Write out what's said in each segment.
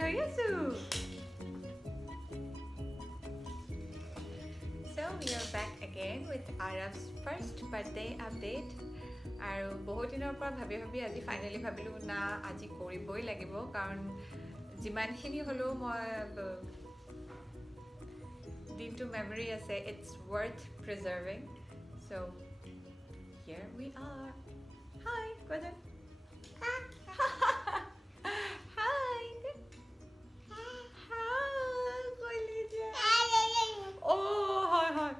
হৈ আছো So we are back again with Arav's first birthday update আৰু বহুত দিনৰ পৰা ভাবি আজি ফাইনালি ভাবিলো না আজি কৰিবই লাগিব কাৰণ যিমানখিনি হলো মই দিনটো মেমৰি আছে it's worth preserving so here we are hi Gordon hi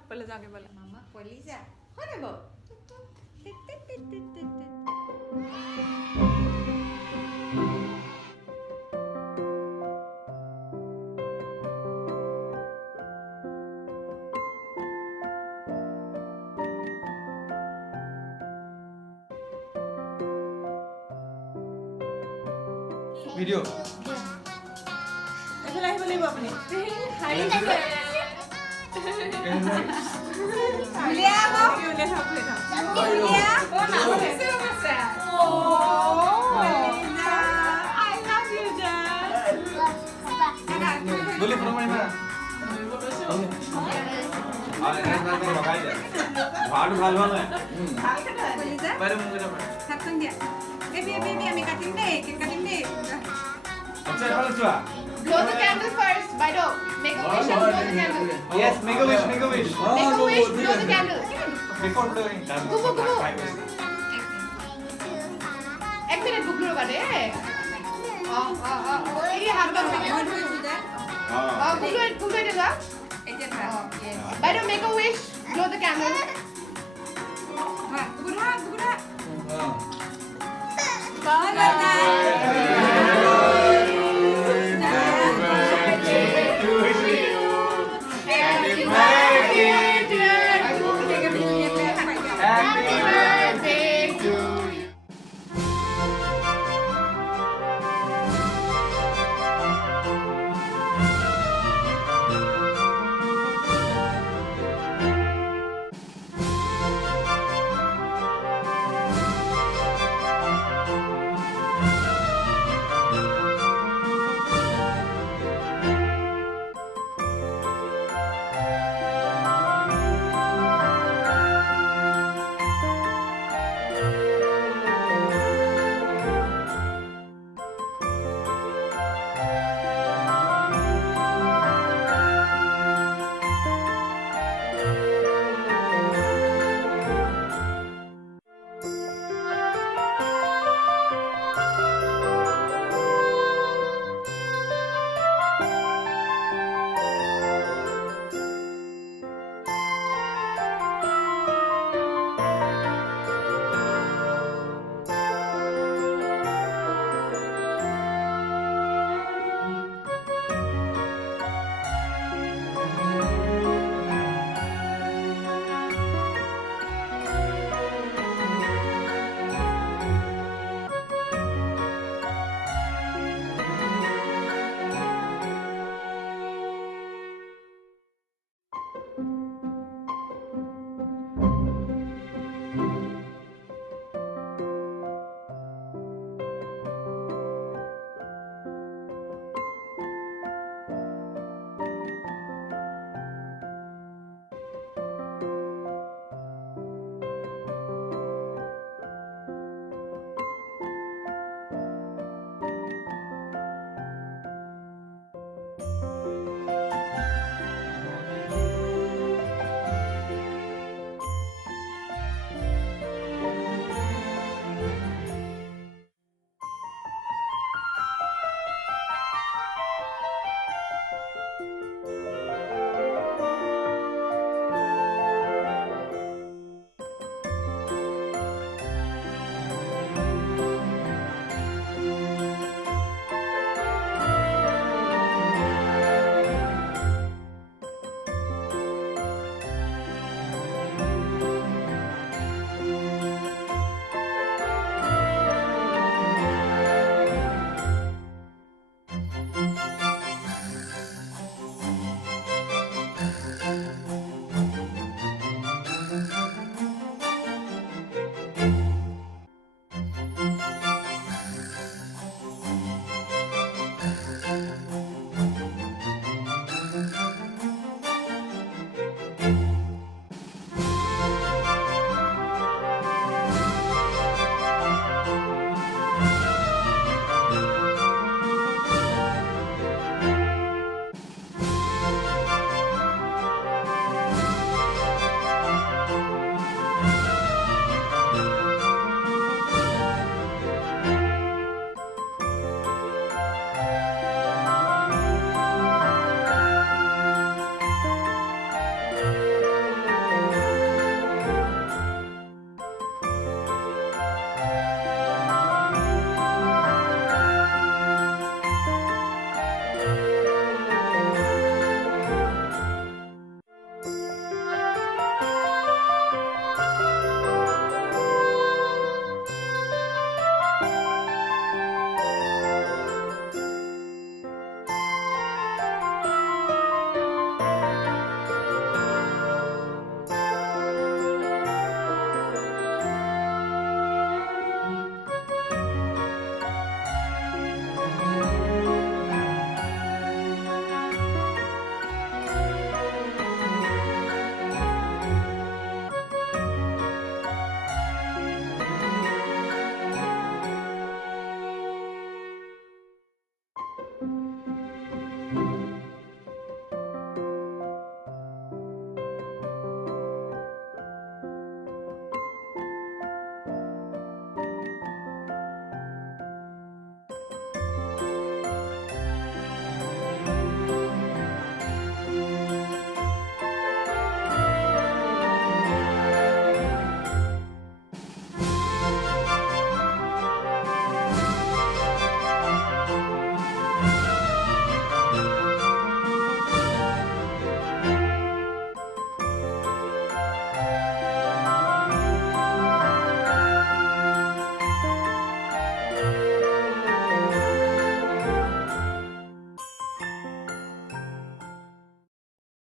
बोले जाके बोला मामा बोली जा हो रे वो वीडियो ऐसा लाइव बोले वो अपने हाय लिया वो क्यों ले था लिया वो ना कैसे हो गया I love you Dad बोले फोन में मेरा আর এটা না লাগাই দে ভালো ভালো না बोली जा বাইরে মুখে না সাতন দিয়া বেবি আমি কাটিং দে কেক কাটিং দে আচ্ছা ভালো চুয়া Blow the candle first, Bido. Make a wish and blow the candle. yes make a wish Make a wish, blow the candle. before doing done Go. Ek minute buglo bare. Ei hat ba I want to do that buglo এটা যা. এটা না Bido, make a wish, blow the candle. হ্যাঁ গুড়া हां Bye.